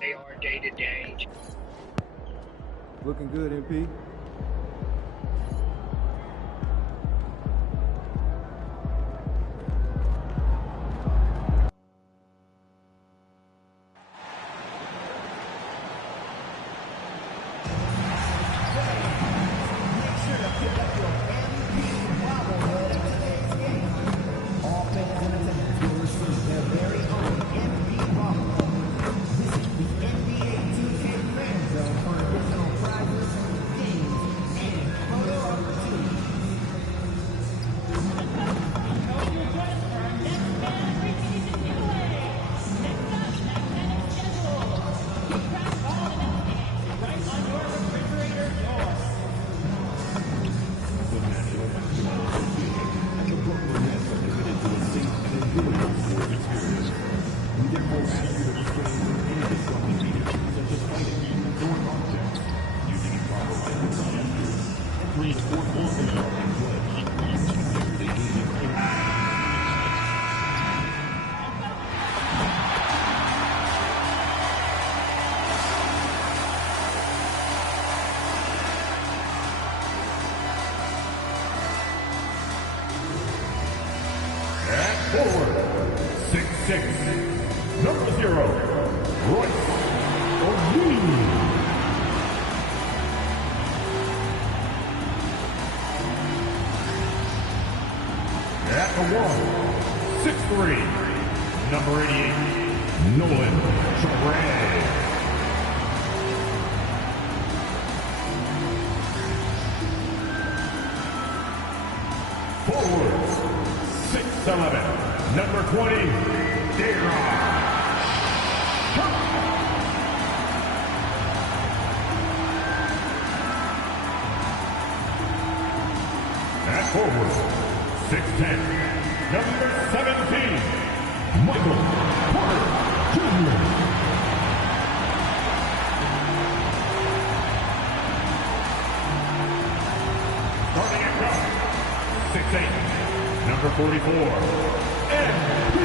They are day to day. Looking good, MP. Forward, 6'6", number 0, Royce O'Neal. At the 1, 6'3", number 88, Nolan Trey. Forwards, 6'11", number 20, Dayron. At forward, 6'10", number 17, Michael Porter Jr. Starting at guard, 6'8", number 44, MP.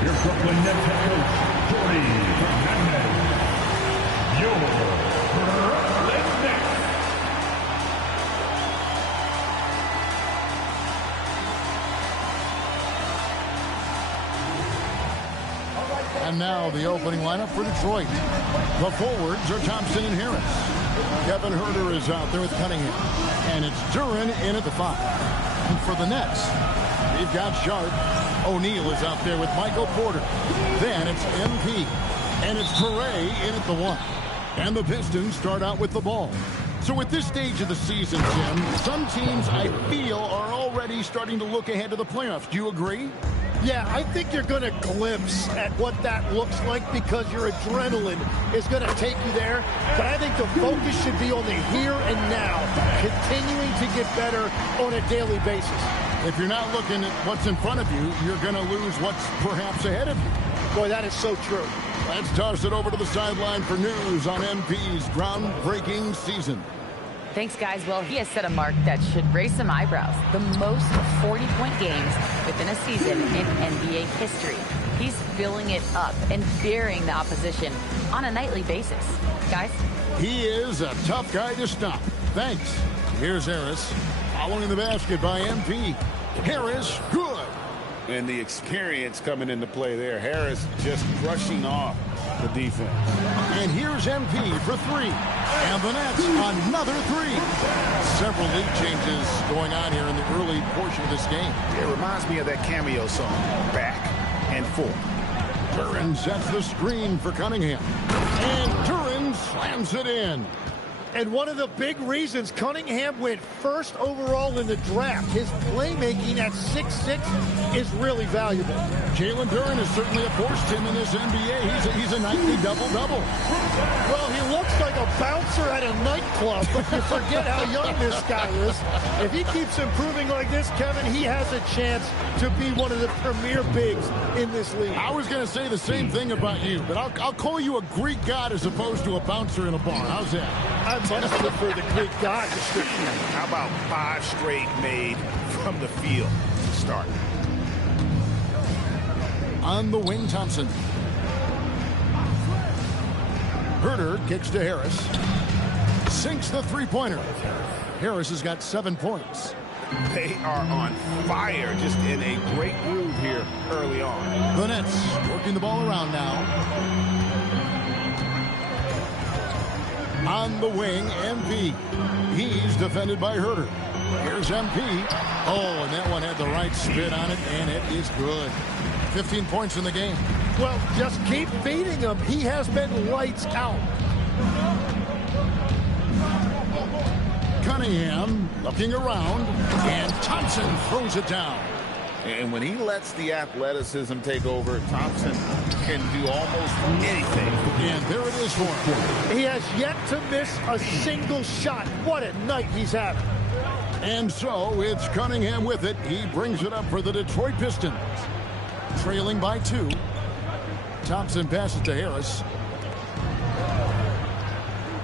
Your Brooklyn Nets head coach, Jordy Fernandez. Your Brooklyn Nets. And now the opening lineup for Detroit. The forwards are Thompson and Harris. Kevin Huerter is out there with Cunningham. And it's Duren in at the 5. And for the Nets, they've got Sharp. O'Neal is out there with Michael Porter. Then it's MP. And it's Correa in at the 1. And the Pistons start out with the ball. So at this stage of the season, Tim, some teams I feel are already starting to look ahead to the playoffs. Do you agree? Yeah, I think you're going to glimpse at what that looks like because your adrenaline is going to take you there. But I think the focus should be on the here and now, continuing to get better on a daily basis. If you're not looking at what's in front of you, you're going to lose what's perhaps ahead of you. Boy, that is so true. Let's toss it over to the sideline for news on MP's groundbreaking season. Thanks, guys. Well, he has set a mark that should raise some eyebrows. The most 40-point games within a season in NBA history. He's filling it up and burying the opposition on a nightly basis. Guys? He is a tough guy to stop. Thanks. Here's Harris. Following the basket by MP. Harris, good. And the experience coming into play there. Harris just brushing off the defense. And here's MP for 3. And the Nets, another 3. Several lead changes going on here in the early portion of this game. It reminds me of that cameo song, Back and Forth. Duren sets the screen for Cunningham. And Duren slams it in. And one of the big reasons Cunningham went first overall in the draft, his playmaking at 6'6" is really valuable. Jalen Duren is certainly a force, Tim, in this NBA. He's a nightly double-double. Well, he looks like a bouncer at a nightclub, but you forget how young this guy is. If he keeps improving like this, Kevin, he has a chance to be one of the premier bigs in this league. I was going to say the same thing about you, but I'll call you a Greek god as opposed to a bouncer in a bar. How's that? I must prefer the Greek god description. How about 5 straight made from the field to start? On the wing, Thompson. Herder kicks to Harris. Sinks the three-pointer. Harris has got 7 points. They are on fire, just in a great groove here early on. The Nets working the ball around now. On the wing, MP. He's defended by Herder. Here's MP. Oh, and that one had the right spin on it, and it is good. 15 points in the game. Well, just keep feeding him. He has been lights out. Cunningham looking around, and Thompson throws it down. And when he lets the athleticism take over, Thompson can do almost anything. And there it is for him. He has yet to miss a single shot. What a night he's having. And so it's Cunningham with it. He brings it up for the Detroit Pistons. Trailing by 2. Thompson passes to Harris.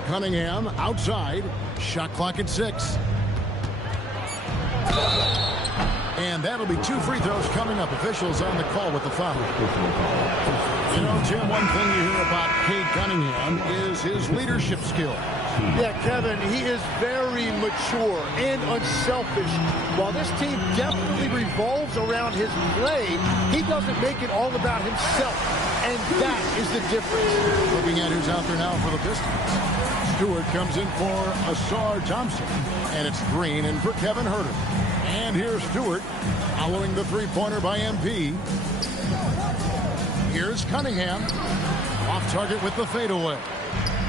Cunningham outside. Shot clock at 6. And that'll be 2 free throws coming up. Officials on the call with the foul. You know, Jim, one thing you hear about Cade Cunningham is his leadership skill. Yeah, Kevin, he is very mature and unselfish. While this team definitely revolves around his play, he doesn't make it all about himself. And that is the difference. Looking at who's out there now for the Pistons. Stewart comes in for Ausar Thompson. And it's Green in for Kevin Herder. And here's Stewart following the three-pointer by MP. Here's Cunningham. Off target with the fadeaway.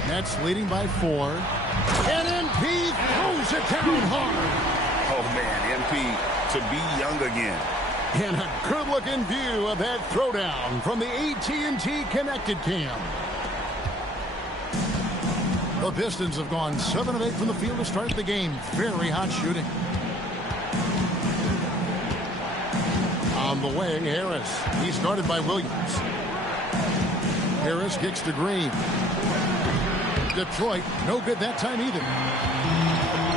Nets leading by 4. And MP throws it down hard. Oh, man, MP to be young again. And a good-looking view of that throwdown from the AT&T Connected Cam. The Pistons have gone 7 of 8 from the field to start the game. Very hot shooting. On the wing, Harris. He started by Williams. Harris kicks to Green. Detroit, no good that time either.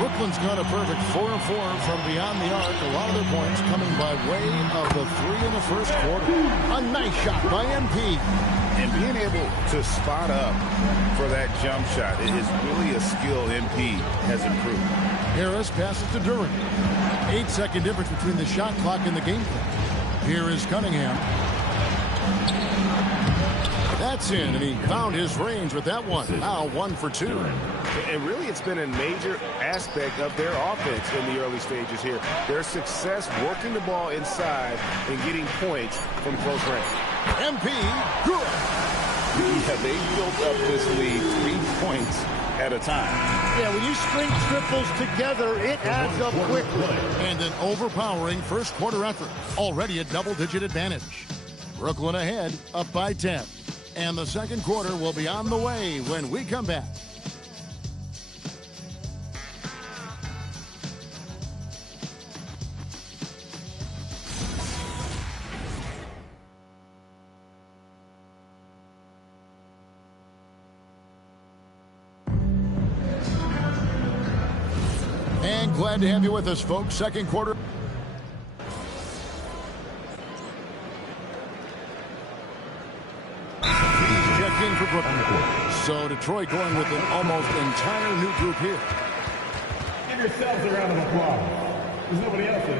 Brooklyn's got a perfect 4-4 from beyond the arc. A lot of their points coming by way of the 3 in the first quarter. A nice shot by MP. And being able to spot up for that jump shot, it is really a skill MP has improved. Harris passes to Duren. 8-second difference between the shot clock and the game clock. Here is Cunningham. That's in, and he found his range with that one. Now 1 for 2. And really, it's been a major aspect of their offense in the early stages here. Their success working the ball inside and getting points from close range. MP, good. Yeah, they built up this lead 3 points at a time. Yeah, when you string triples together, it adds up quickly. And an overpowering first quarter effort. Already a double-digit advantage. Brooklyn ahead, up by 10. And the second quarter will be on the way when we come back. And glad to have you with us, folks. Second quarter. In for Brooklyn. So Detroit going with an almost entire new group here. Give yourselves a round of applause. There's nobody else in.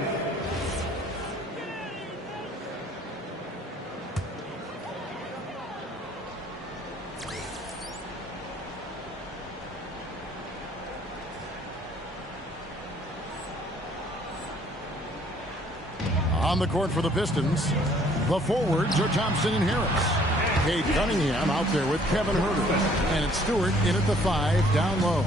On the court for the Pistons, the forwards are Thompson and Harris. Cade Cunningham out there with Kevin Herder. And it's Stewart in at the 5, down low.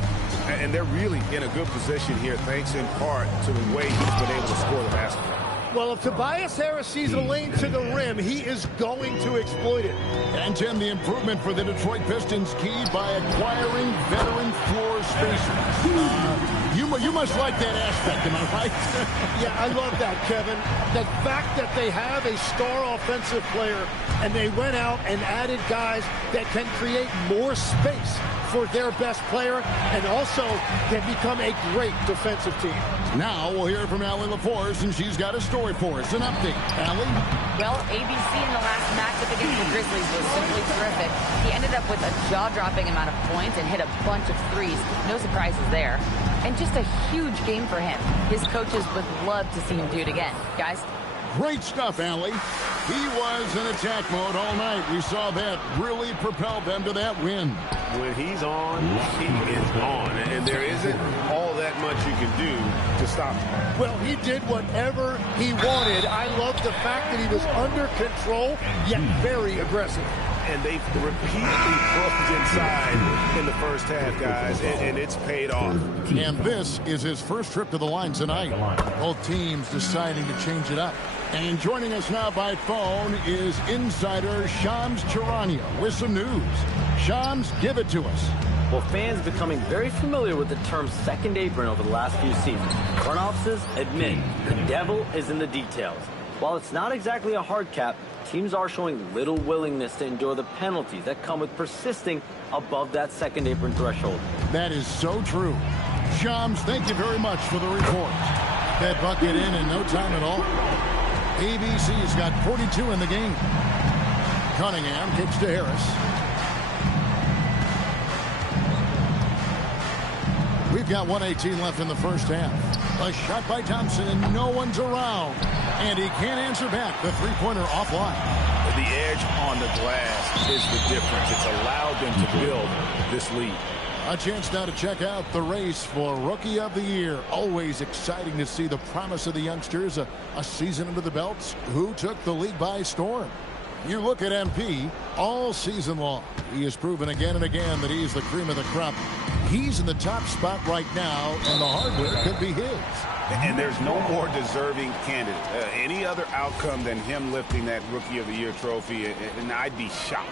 And they're really in a good position here, thanks in part to the way he's been able to score the basketball. Well, if Tobias Harris sees a lane to the rim, he is going to exploit it. And, Tim, the improvement for the Detroit Pistons keyed by acquiring veteran floor those spacers. You must like that aspect, am I right? Yeah, I love that, Kevin. The fact that they have a star offensive player and they went out and added guys that can create more space for their best player and also can become a great defensive team. Now we'll hear from Allie LaForce, and she's got a story for us. An update. Allie? Well, ABC in the last matchup against the Grizzlies was simply terrific. He ended up with a jaw-dropping amount of points and hit a bunch of threes. No surprises there. And just a huge game for him. His coaches would love to see him do it again. Guys? Great stuff, Allie. He was in attack mode all night. We saw that really propelled them to that win. When he's on, he is on. And there isn't all that much you can do to stop him. Well, he did whatever he wanted. I love the fact that he was under control, yet very aggressive. And they've repeatedly broke inside in the first half, guys, and it's paid off. And this is his first trip to the line tonight. Both teams deciding to change it up. And joining us now by phone is insider Shams Charania with some news. Shams, give it to us. Well, fans becoming very familiar with the term second apron over the last few seasons. Front offices admit the devil is in the details. While it's not exactly a hard cap, teams are showing little willingness to endure the penalties that come with persisting above that second apron threshold. That is so true. Shams, thank you very much for the report. That bucket in no time at all. ABC's got 42 in the game. Cunningham kicks to Harris. We've got 1:18 left in the first half. A shot by Thompson, and no one's around. And he can't answer back. The three-pointer offline. The edge on the glass is the difference. It's allowed them to build this lead. A chance now to check out the race for Rookie of the Year. Always exciting to see the promise of the youngsters. A season under the belts. Who took the league by storm? You look at MP all season long. He has proven again and again that he's the cream of the crop. He's in the top spot right now, and the hardware could be his. And there's no more deserving candidate. Any other outcome than him lifting that Rookie of the Year trophy, and I'd be shocked.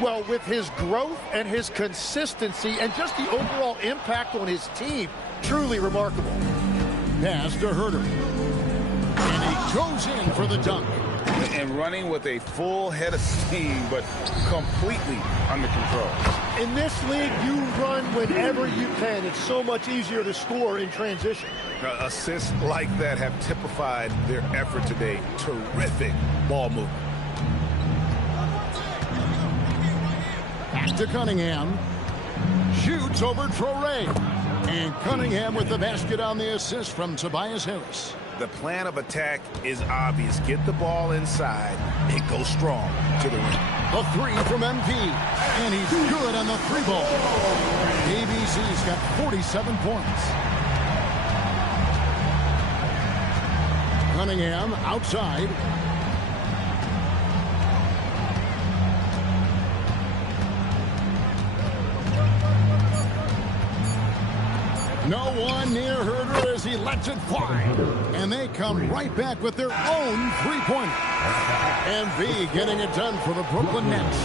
Well, with his growth and his consistency and just the overall impact on his team, truly remarkable. Pass to Herder. And he goes in for the dunk. And running with a full head of steam, but completely under control. In this league, you run whenever you can. It's so much easier to score in transition. Assists like that have typified their effort today. Terrific ball movement. Pass to Cunningham. Shoots over Traore. And Cunningham with the basket on the assist from Tobias Harris. The plan of attack is obvious. Get the ball inside and go strong to the rim. A three from MP. And he's good on the three ball. ABC's got 47 points. Cunningham outside. No one near Herder as he lets it fly. And they come right back with their own three-pointer. MV getting it done for the Brooklyn Nets.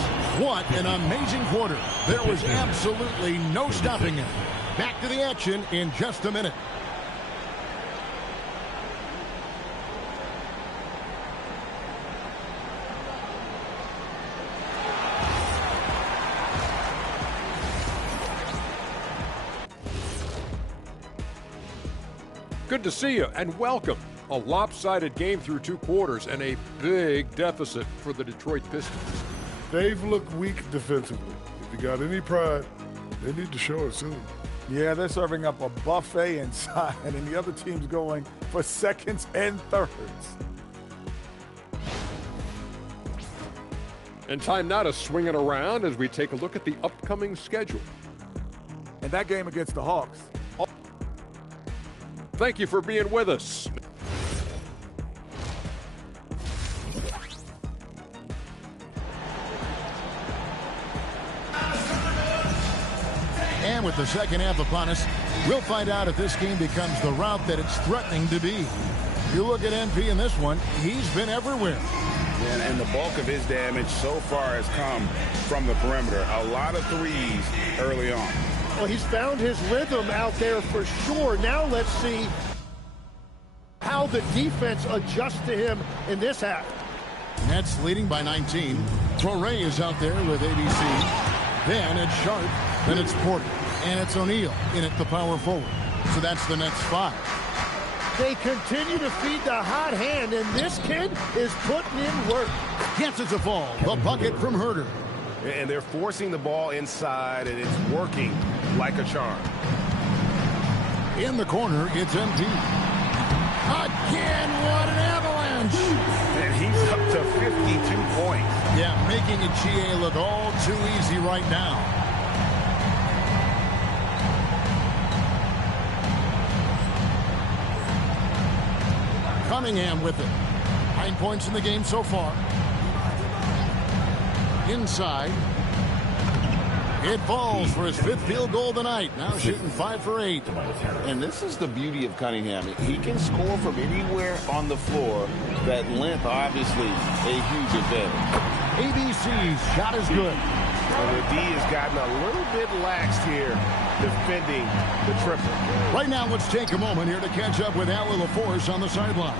What an amazing quarter. There was absolutely no stopping it. Back to the action in just a minute. Good to see you and welcome. A lopsided game through two quarters and a big deficit for the Detroit Pistons. They've looked weak defensively. If you got any pride, they need to show it soon. Yeah, they're serving up a buffet inside, and the other team's going for seconds and thirds. And time now to swing it around as we take a look at the upcoming schedule. And that game against the Hawks. Thank you for being with us. And with the second half upon us, we'll find out if this game becomes the route that it's threatening to be. You look at MP in this one, he's been everywhere. And the bulk of his damage so far has come from the perimeter. A lot of threes early on. Well, he's found his rhythm out there for sure. Now let's see how the defense adjusts to him in this half. Nets leading by 19. Torrey is out there with ABC. Then it's Sharp. Then it's Porter. And it's O'Neal in at the power forward. So that's the Nets 5. They continue to feed the hot hand, and this kid is putting in work. Gets it to fall. The bucket from Herter. And they're forcing the ball inside, and it's working like a charm. In the corner, it's MP. Again, what an avalanche! And he's up to 52 points. Yeah, making a GA look all too easy right now. Cunningham with it. 9 points in the game so far. Inside. It falls for his 5th field goal of the night. Now shooting 5 for 8. And this is the beauty of Cunningham. He can score from anywhere on the floor. That length, obviously, a huge advantage. ABC's shot is good. And the D has gotten a little bit laxed here defending the triple. Right now, let's take a moment here to catch up with Allie LaForce on the sideline.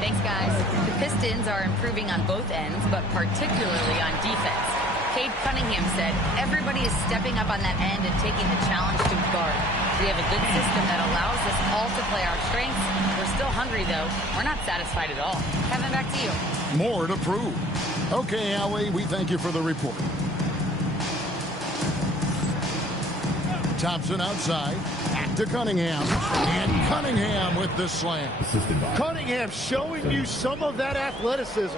Thanks, guys. The Pistons are improving on both ends, but particularly on defense. Cade Cunningham said, everybody is stepping up on that end and taking the challenge to guard. We have a good system that allows us all to play our strengths. We're still hungry, though. We're not satisfied at all. Kevin, back to you. More to prove. Okay, Allie, we thank you for the report. Thompson outside. Back to Cunningham. And Cunningham with the slam. Cunningham showing you some of that athleticism.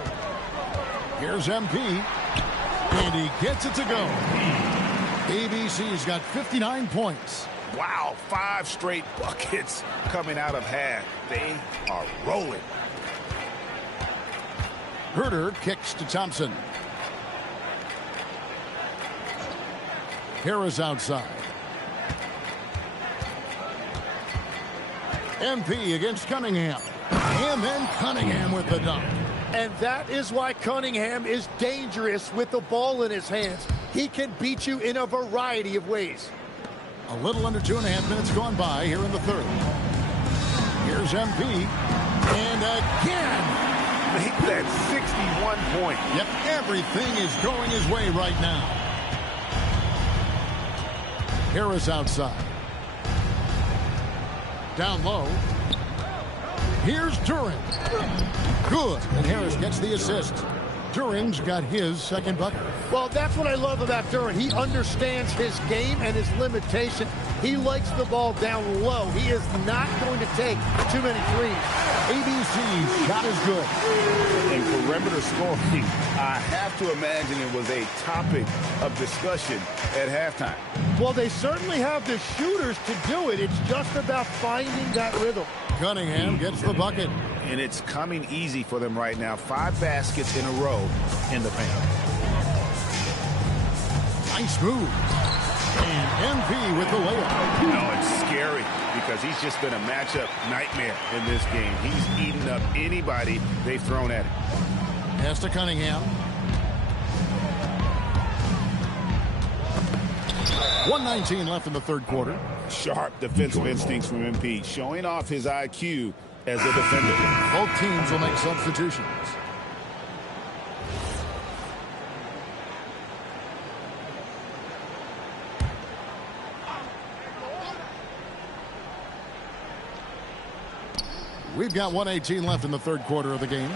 Here's MP. And he gets it to go. ABC's got 59 points. Wow, 5 straight buckets coming out of half. They are rolling. Herter kicks to Thompson. Harris outside. MP against Cunningham. And then Cunningham with the dunk. And that is why Cunningham is dangerous with the ball in his hands. He can beat you in a variety of ways. A little under 2.5 minutes gone by here in the third. Here's MP. And again. Make that 61 point. Yep, everything is going his way right now. Harris outside. Down low. Here's Duren. Good. And Harris gets the assist. Duren's got his second bucket. Well, that's what I love about Duren. He understands his game and his limitation. He likes the ball down low. He is not going to take too many threes. ABC's shot is good. And perimeter scoring, I have to imagine it was a topic of discussion at halftime. Well, they certainly have the shooters to do it. It's just about finding that rhythm. Cunningham gets the bucket. And it's coming easy for them right now. 5 baskets in a row in the paint. Nice move. And MP with the layup. You know, it's scary because he's just been a matchup nightmare in this game. He's eaten up anybody they've thrown at him. Pass to Cunningham. 1:19 left in the third quarter. Sharp defensive instincts from MP, showing off his IQ as a defender. Both teams will make substitutions. We've got 1:18 left in the third quarter of the game.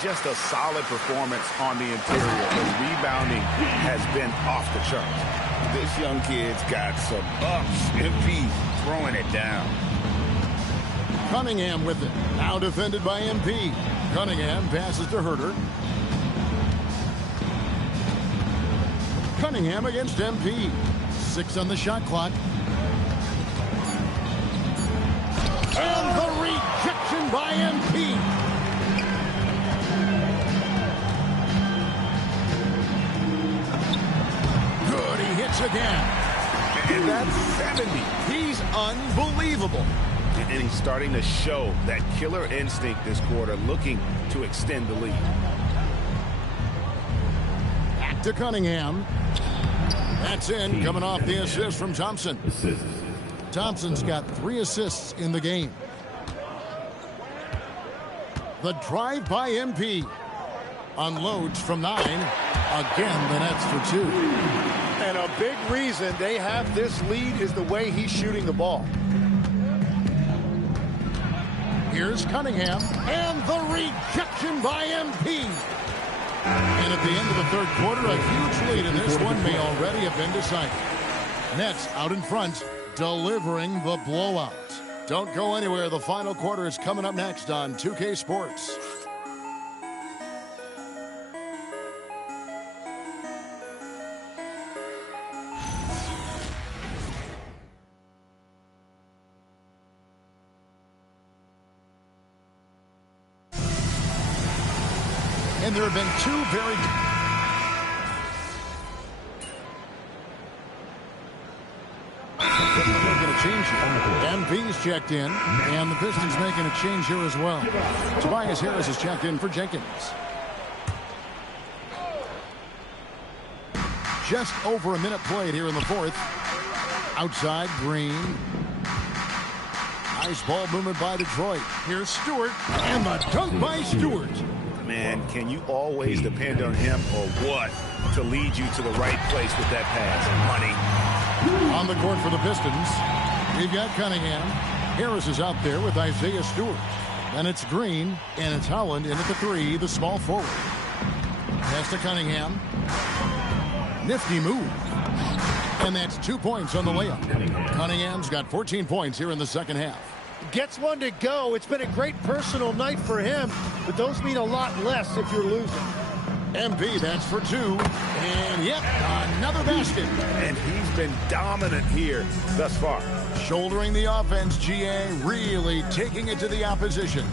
Just a solid performance on the interior. The rebounding has been off the charts. This young kid's got some ups. MP throwing it down. Cunningham with it. Now defended by MP. Cunningham passes to Herter. Cunningham against MP. 6 on the shot clock. And the rejection by MP. Good, he hits again. And that's 70. He's unbelievable. And he's starting to show that killer instinct this quarter, looking to extend the lead. Back to Cunningham. That's in, coming off the assist from Thompson. Thompson's got 3 assists in the game. The drive by MP. Unloads from 9. Again, the Nets for 2. And a big reason they have this lead is the way he's shooting the ball. Here's Cunningham, and the rejection by MP. And at the end of the third quarter, a huge lead, and this one may already have been decided. Nets out in front, delivering the blowout. Don't go anywhere. The final quarter is coming up next on 2K Sports. And there have been 2 very... Making a change here. MP's checked in, and the Pistons making a change here as well. Tobias Harris is checked in for Jenkins. Just over a minute played here in the fourth. Outside, Green. Nice ball movement by Detroit. Here's Stewart, and the dunk by Stewart. Man, can you always depend on him or what to lead you to the right place with that pass? Money. On the court for the Pistons, we've got Cunningham. Harris is out there with Isaiah Stewart. Then it's Green, and it's Howland in at the 3, the small forward. Pass to Cunningham. Nifty move. And that's 2 points on the layup. Cunningham's got 14 points here in the second half. Gets one to go. It's been a great personal night for him, but those mean a lot less if you're losing. MP, that's for 2. And yep, another basket. And he's been dominant here thus far. Shouldering the offense, GA, really taking it to the opposition.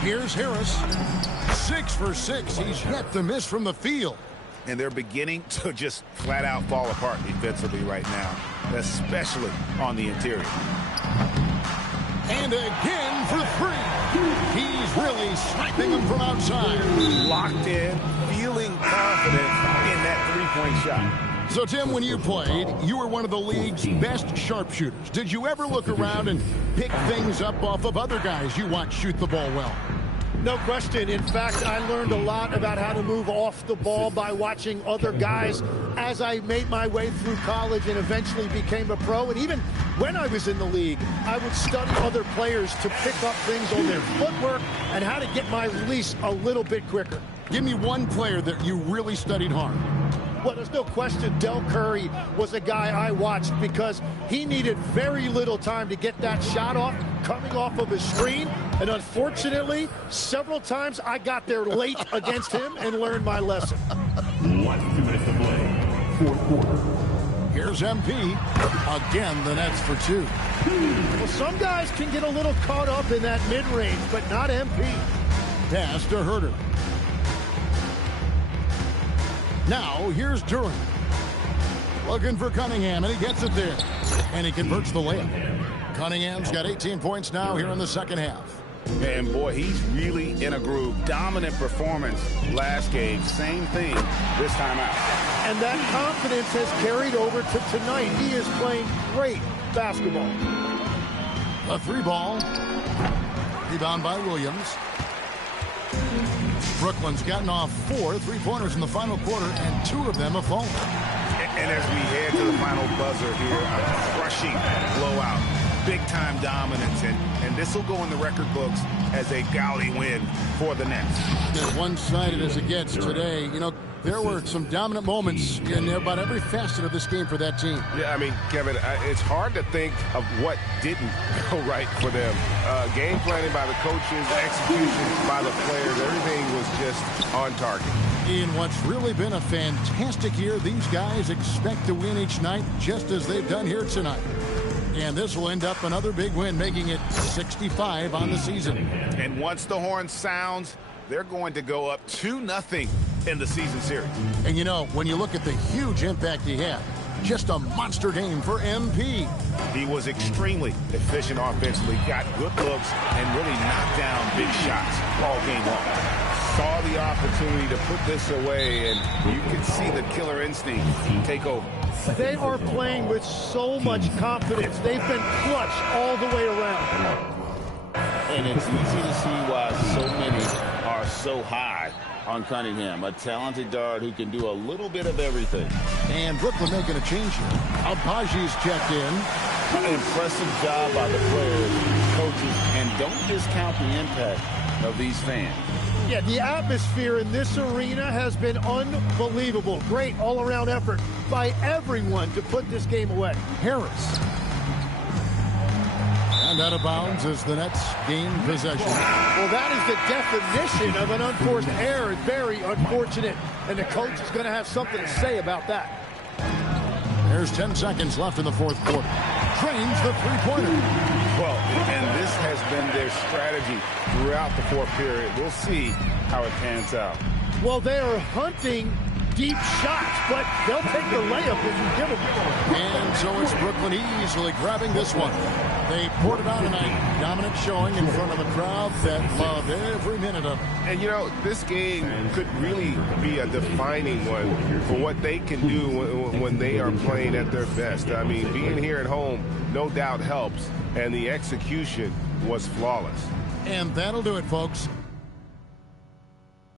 Here's Harris. 6 for 6. He's yet to miss from the field. And they're beginning to just flat out fall apart defensively right now, especially on the interior. And again for 3. He's really sniping them from outside. Locked in, feeling confident in that three-point shot. So, Tim, when you played, you were one of the league's best sharpshooters. Did you ever look around and pick things up off of other guys you watch shoot the ball well? No question. In fact, I learned a lot about how to move off the ball by watching other guys as I made my way through college and eventually became a pro. And even when I was in the league, I would study other players to pick up things on their footwork and how to get my release a little bit quicker. Give me one player that you really studied hard. Well, there's no question Del Curry was a guy I watched because he needed very little time to get that shot off coming off of his screen. And unfortunately, several times I got there late against him and learned my lesson. 1 minute to play. Fourth quarter. Here's MP. Again, the Nets for 2. Well, some guys can get a little caught up in that mid-range, but not MP. Pass to Herter. Now, here's Duran. Looking for Cunningham, and he gets it there. And he converts the layup. Cunningham's got 18 points now here in the second half. And, boy, he's really in a groove. Dominant performance last game. Same thing this time out. And that confidence has carried over to tonight. He is playing great basketball. A 3-ball. Rebound by Williams. Brooklyn's gotten off 4 3-pointers in the final quarter, and 2 of them have fallen. And as we head to the final buzzer here, a crushing blowout, big-time dominance, and this will go in the record books as a gaudy win for the Nets. As one-sided as it gets today, you know, there were some dominant moments in about every facet of this game for that team. Yeah, I mean, Kevin, it's hard to think of what didn't go right for them. Game planning by the coaches, execution by the players, everything was just on target. In what's really been a fantastic year, these guys expect to win each night just as they've done here tonight. And this will end up another big win, making it 65 on the season. And once the horn sounds, they're going to go up 2-0 in the season series. And, you know, when you look at the huge impact he had, just a monster game for MP. He was extremely efficient offensively, got good looks, and really knocked down big shots all game long. saw the opportunity to put this away, and you could see the killer instinct take over. They are playing with so much confidence. They've been clutch all the way around. And it's easy to see why so many are so high on Cunningham, a talented guard who can do a little bit of everything. And Brooklyn making a change here. Agbaji's checked in. An impressive job by the players, coaches, and don't discount the impact of these fans. Yeah, the atmosphere in this arena has been unbelievable. Great all-around effort by everyone to put this game away. Harris. And out of bounds as the Nets gain possession. Well, that is the definition of an unforced error. Very unfortunate. And the coach is going to have something to say about that. There's 10 seconds left in the fourth quarter. Drains the three-pointer. Well, and this has been their strategy throughout the fourth period. We'll see how it pans out. Well, they are hunting deep shots, but they'll take the layup if you give them. And so it's Brooklyn easily grabbing this one. They poured it on tonight. Dominant showing in front of a crowd that loved every minute of it. And, you know, this game could really be a defining one for what they can do when they are playing at their best. I mean, being here at home no doubt helps, and the execution was flawless. And that'll do it, folks.